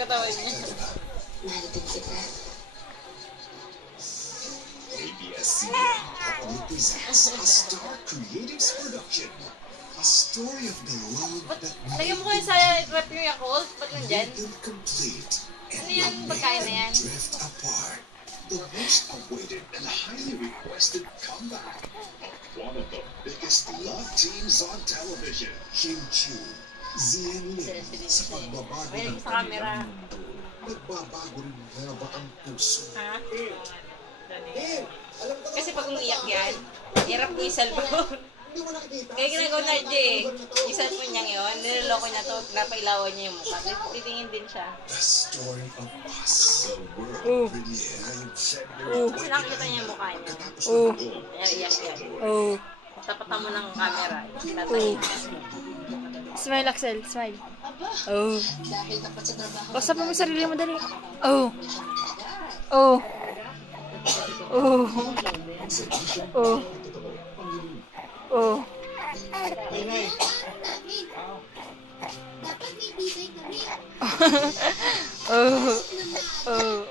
katawan niya. Mahal din kita. ABS-CBN presents a Star Creatives production. A story of the love that Lagyan mo kayo sa rep yung Yakult. Ba't nandyan? made them complete and Ano yan? Pagkain na yan? drift apart. The most awaited and highly requested comeback of one of the biggest love teams on television, Kim Chu, Zian Lim, sa pagbabago May ng sa camera. kanilang mundo. Nagbabago rin nga ba ang puso? Ha? Kasi pag umiyak yan, hirap ko yung cellphone. Kaya ginagawa na Jay, yung cellphone niya yun, niloloko niya to, napailawan niya yung mukha. Titingin din siya. The story of us. The world premiere February Kasi nakikita niya yung mukha niya. Kaya iyak yan. Tapatan mo ng camera. Tatayin niya. Smile, Axel. Smile. Dahil tapat sa trabaho. Kausapin mo sarili mo dali. Oh. Dapat may bigay kami. Oh.